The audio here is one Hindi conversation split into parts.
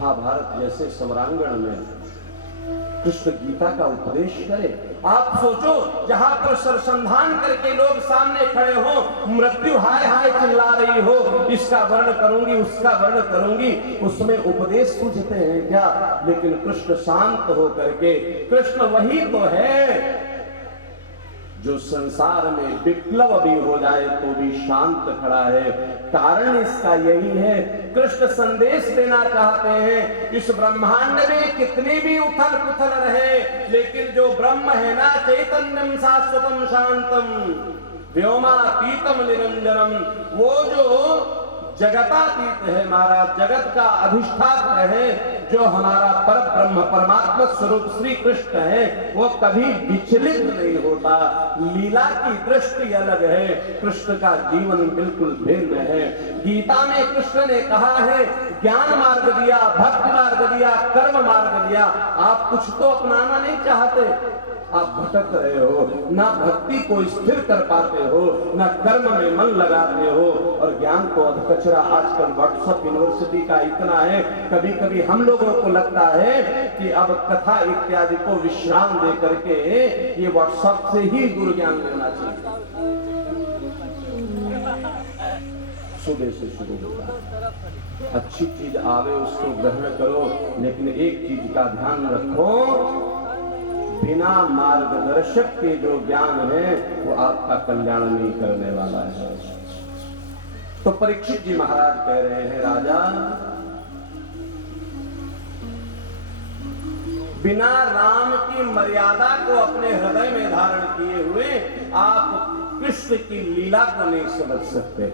महाभारत जैसे सम्रांगण में कृष्ण गीता का उपदेश करे। आप सोचो, जहां पर सरसंधान करके लोग सामने खड़े हो, मृत्यु हाय हाय चिल्ला रही हो, इसका वर्ण करूंगी उसका वर्ण करूंगी, उसमें उपदेश सूझते हैं क्या? लेकिन कृष्ण शांत हो करके, कृष्ण वही तो है जो संसार में विप्लव भी हो जाए तो भी शांत खड़ा है। कारण इसका यही है, कृष्ण संदेश देना चाहते हैं। इस ब्रह्मांड में कितनी भी उथल पुथल रहे, लेकिन जो ब्रह्म है ना, चैतन्यम शाश्वतम शांतम व्योमातीतम निरंजनम, वो जो जगतातीत है, हमारा जगत का अधिष्ठात्र है, जो हमारा पर ब्रह्म परमात्मा स्वरूप श्री कृष्ण है, वो कभी विचलित नहीं होता। लीला की दृष्टि अलग है, कृष्ण का जीवन बिल्कुल भिन्न है। गीता में कृष्ण ने कहा है, ज्ञान मार्ग दिया, भक्ति मार्ग दिया, कर्म मार्ग दिया। आप कुछ तो अपनाना नहीं चाहते, आप भटक रहे हो, ना भक्ति को स्थिर कर पाते हो, ना कर्म में मन लगाते हो, और ज्ञान तो अधकचरा आजकल व्हाट्सएप यूनिवर्सिटी का इतना है। कभी कभी हम लोगों को लगता है कि अब कथा इत्यादि को विश्राम दे करके ये व्हाट्सएप से ही गुरु ज्ञान लेना चाहिए। सुबह से शुरू होता, अच्छी चीज आवे उसको ग्रहण करो, लेकिन एक चीज का ध्यान रखो, बिना मार्गदर्शक के जो ज्ञान है वो आपका कल्याण नहीं करने वाला है। तो परीक्षित जी महाराज कह रहे हैं, राजा बिना राम की मर्यादा को अपने हृदय में धारण किए हुए आप कृष्ण की लीला को नहीं समझ सकते।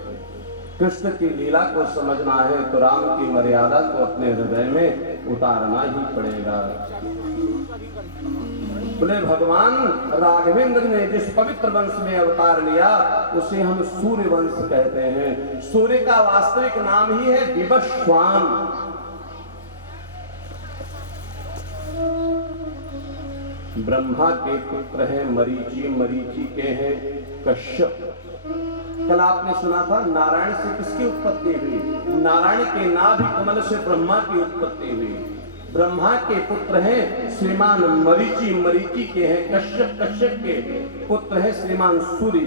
कृष्ण की लीला को समझना है तो राम की मर्यादा को अपने हृदय में उतारना ही पड़ेगा। बोले भगवान राघवेंद्र ने जिस पवित्र वंश में अवतार लिया उसे हम सूर्य वंश कहते हैं। सूर्य का वास्तविक नाम ही है विवस्वान। ब्रह्मा के पुत्र हैं मरीचि, मरीचि के हैं कश्यप। कल आपने सुना था नारायण से किसकी उत्पत्ति हुई? नारायण के नाभि कमल से ब्रह्मा की उत्पत्ति हुई। ब्रह्मा के पुत्र हैं श्रीमान मरीचि, मरीचि के हैं कश्यप, कश्यप के पुत्र हैं श्रीमान सूर्य।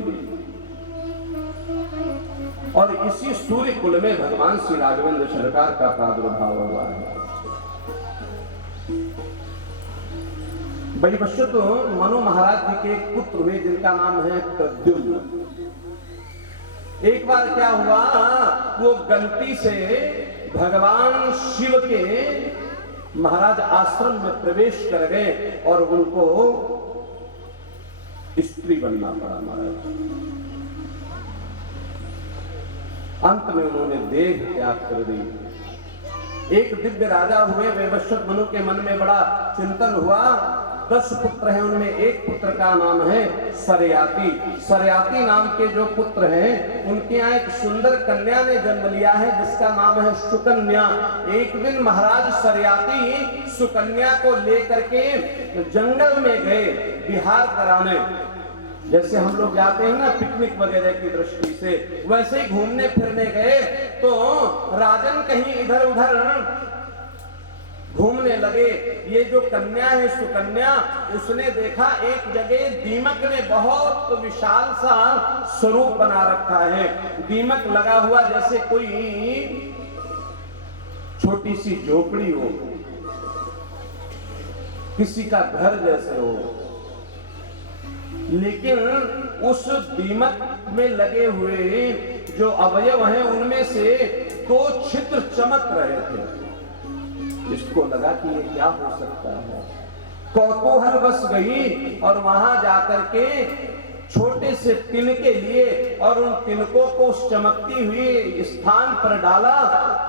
और इसी सूर्य कुल में भगवान श्री राघवेंद्र सरकार का प्रादुर्भाव हुआ है। वैवस्वत मनु महाराज जी के एक पुत्र हुए जिनका नाम है प्रद्युम्न। एक बार क्या हुआ, वो गलती से भगवान शिव के महाराज आश्रम में प्रवेश कर गए और उनको स्त्री बनना पड़ा महाराज। अंत में उन्होंने देह त्याग कर दी। एक दिव्य राजा हुए, वैवस्वत मनु के मन में बड़ा चिंतन हुआ। 10 पुत्र हैं, उनमें एक पुत्र का नाम है सरयाति। सरयाति नाम के जो पुत्र हैं उनके यहाँ एक सुंदर कन्या ने जन्म लिया है जिसका नाम है सुकन्या। एक दिन महाराज सरयाति सुकन्या को लेकर के जंगल में गए विहार कराने। जैसे हम लोग जाते हैं ना पिकनिक वगैरह की दृष्टि से, वैसे ही घूमने फिरने गए। तो राजन कहीं इधर उधर घूमने लगे। ये जो कन्या है सुकन्या, उसने देखा एक जगह दीमक ने बहुत विशाल सा स्वरूप बना रखा है। दीमक लगा हुआ जैसे कोई छोटी सी झोपड़ी हो, किसी का घर जैसे हो, लेकिन उस दीमक में लगे हुए जो अवयव हैं उनमें से 2 छिद्र चमक रहे थे। इसको लगा कि ये क्या हो सकता है, कौतूहल बस गई और वहां जाकर के छोटे से तिनके लिए और उन तिनकों को उस चमकती हुई स्थान पर डाला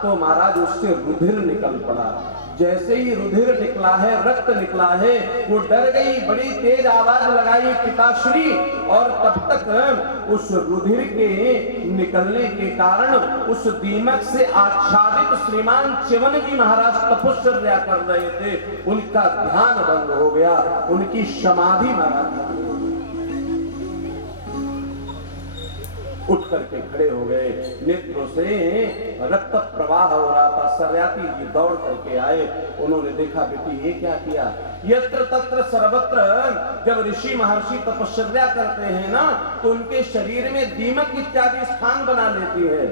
तो महाराज उससे रुधिर निकल पड़ा। जैसे ही रुधिर निकला है, रक्त निकला है, वो डर गई, बड़ी तेज आवाज लगाई पिताश्री। और तब तक उस रुधिर के निकलने के कारण उस दीमक से आच्छादित श्रीमान च्यवन जी महाराज तपस्या कर रहे थे, उनका ध्यान भंग हो गया, उनकी समाधि महाराज। उठ करके खड़े हो गए, नेत्रों से रक्त प्रवाह हो रहा था। शर्याती जी दौड़ करके आए, उन्होंने देखा बेटी ये क्या किया। यत्र तत्र सर्वत्र जब ऋषि महर्षि तपश्चर्या करते हैं ना, तो उनके शरीर में दीमक इत्यादि स्थान बना लेती है।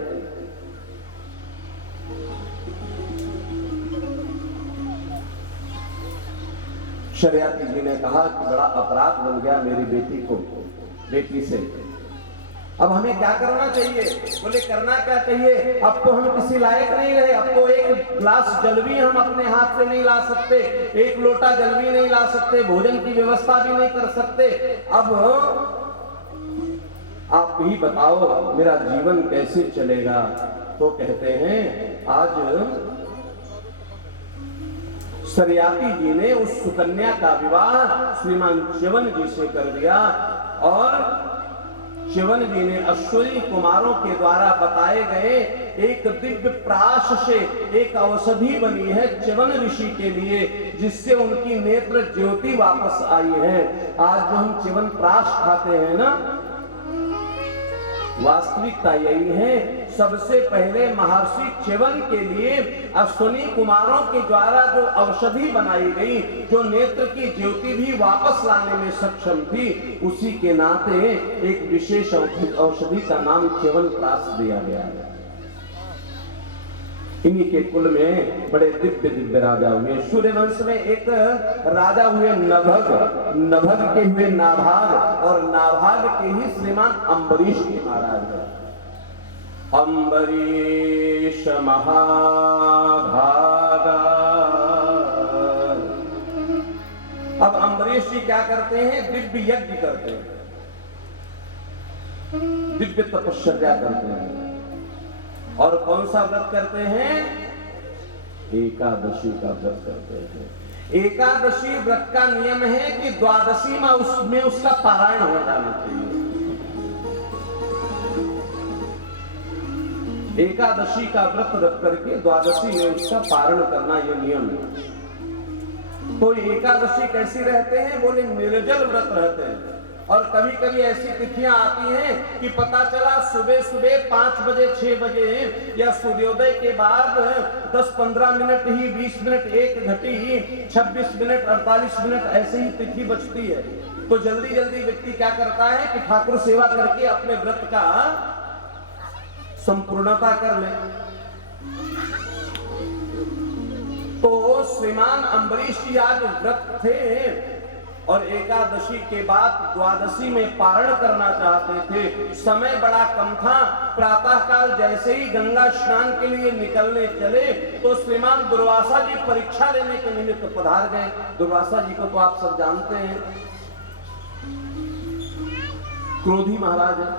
शर्याती जी ने कहा कि बड़ा अपराध बन गया मेरी बेटी से, अब हमें क्या करना चाहिए। बोले करना क्या चाहिए, अब तो हम किसी लायक नहीं रहे, अब तो एक गिलास जल भी हम अपने हाथ से नहीं ला सकते, एक लोटा जल भी नहीं ला सकते, भोजन की व्यवस्था भी नहीं कर सकते। अब आप ही बताओ मेरा जीवन कैसे चलेगा। तो कहते हैं आज शर्याती जी ने उस सुकन्या का विवाह श्रीमान च्यवन जी से कर दिया, और च्यवन जी ने अश्वनी कुमारों के द्वारा बताए गए एक दिव्य प्राश से एक औषधि बनी है च्यवन ऋषि के लिए, जिससे उनकी नेत्र ज्योति वापस आई है। आज जो हम च्यवन प्राश खाते हैं ना, वास्तविकता यही है, सबसे पहले महर्षि च्यवन के लिए अश्वनी कुमारों के द्वारा जो औषधि बनाई गई, जो नेत्र की ज्योति भी वापस लाने में सक्षम थी, उसी के नाते एक विशेष औषधि का नाम च्यवन प्राश दिया गया है। इन्हीं के कुल में बड़े दिव्य दिव्य राजा हुए। सूर्यवंश में एक राजा हुए नभग, नभग के हुए नाभाग, और नाभाग के ही श्रीमान अम्बरीश के महाराज है। अम्बरीश महाभागा। अब अम्बरीश जी क्या करते हैं, दिव्य यज्ञ करते हैं, दिव्य तपश्चर्या करते हैं। और कौन सा व्रत करते हैं, एकादशी का व्रत करते हैं। एकादशी व्रत का नियम है कि द्वादशी में उसमें उसका पारायण हो जाना चाहिए। एकादशी का व्रत रख करके द्वादशी में उसका पारण करना यह नियम है। तो एकादशी कैसी रहते हैं, बोले निर्जल व्रत रहते हैं। और कभी कभी ऐसी तिथियां आती हैं कि पता चला सुबह सुबह 5 बजे 6 बजे या सूर्योदय के बाद 10-15 मिनट ही, 20 मिनट, 1 घटी ही, 26 मिनट, 48 मिनट ऐसे ही तिथि बचती है। तो जल्दी जल्दी व्यक्ति क्या करता है कि ठाकुर सेवा करके अपने व्रत का संपूर्णता कर ले। तो श्रीमान अम्बरीश जी आज व्रत थे और एकादशी के बाद द्वादशी में पारण करना चाहते थे। समय बड़ा कम था, प्रातः काल जैसे ही गंगा स्नान के लिए निकलने चले तो श्रीमान दुर्वासा जी परीक्षा लेने के निमित्त पधार गए। दुर्वासा जी को तो आप सब जानते हैं, क्रोधी महाराज है।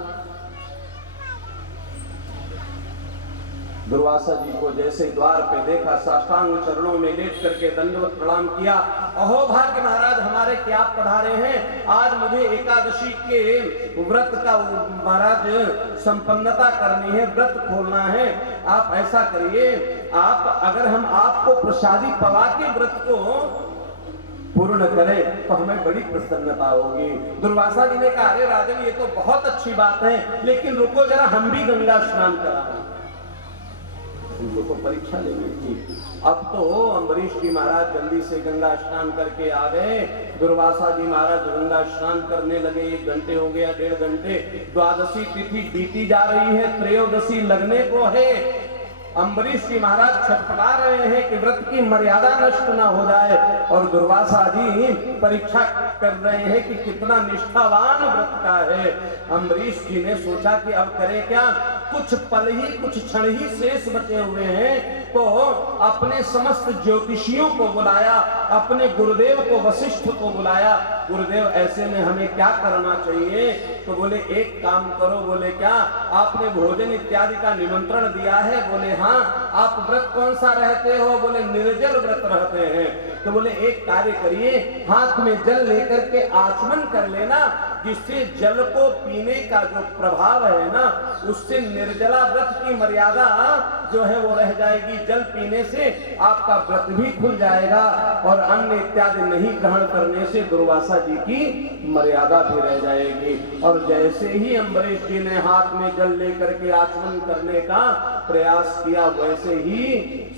दुर्वासा जी को जैसे द्वार पे देखा, साष्टांग चरणों में लेट करके दंडवत प्रणाम किया। अहो भाग्य महाराज, हमारे क्या पधारे हैं, आज मुझे एकादशी के व्रत का महाराज संपन्नता करनी है, व्रत खोलना है। आप ऐसा करिए, आप अगर हम आपको प्रसादी पवा के व्रत को पूर्ण करें तो हमें बड़ी प्रसन्नता होगी। दुर्वासा जी ने कहा, अरे राजन ये तो बहुत अच्छी बात है, लेकिन रुको जरा, हम भी गंगा स्नान कराएं। उनको तो परीक्षा लेनी थी। अब तो अम्बरीश जी महाराज जल्दी से गंगा स्नान करके आ गए। दुर्वासा जी महाराज गंगा स्नान करने लगे। 1 घंटे हो गया, 1.5 घंटे, द्वादशी तिथि बीती जा रही है, त्रयोदशी लगने को है। अम्बरीश जी महाराज छटपटा रहे हैं कि व्रत की मर्यादा नष्ट ना हो जाए, और दुर्वासा जी परीक्षा कर रहे हैं कि कितना निष्ठावान व्रत का है। अम्बरीश जी ने सोचा कि अब करें क्या, कुछ पल ही, कुछ क्षण ही शेष बचे हुए हैं। तो अपने समस्त ज्योतिषियों को बुलाया, अपने गुरुदेव को, वशिष्ठ को बुलाया। गुरुदेव ऐसे में हमें क्या करना चाहिए? तो बोले एक काम करो। बोले क्या? आपने भोजन इत्यादि का निमंत्रण दिया है? बोले हाँ। आप व्रत कौन सा रहते हो? बोले निर्जल व्रत रहते हैं। तो बोले एक कार्य करिए, हाथ में जल लेकर के आचमन कर लेना, जिससे जल को पीने का जो प्रभाव है ना, उससे निर्जला व्रत की मर्यादा जो है वो रह जाएगी। जल पीने से आपका व्रत भी खुल जाएगा और अन्न इत्यादि नहीं ग्रहण करने से दुर्वासा जी की मर्यादा भी रह जाएगी। और जैसे ही अम्बरीश जी ने हाथ में जल लेकर के आचमन करने का प्रयास किया, वैसे ही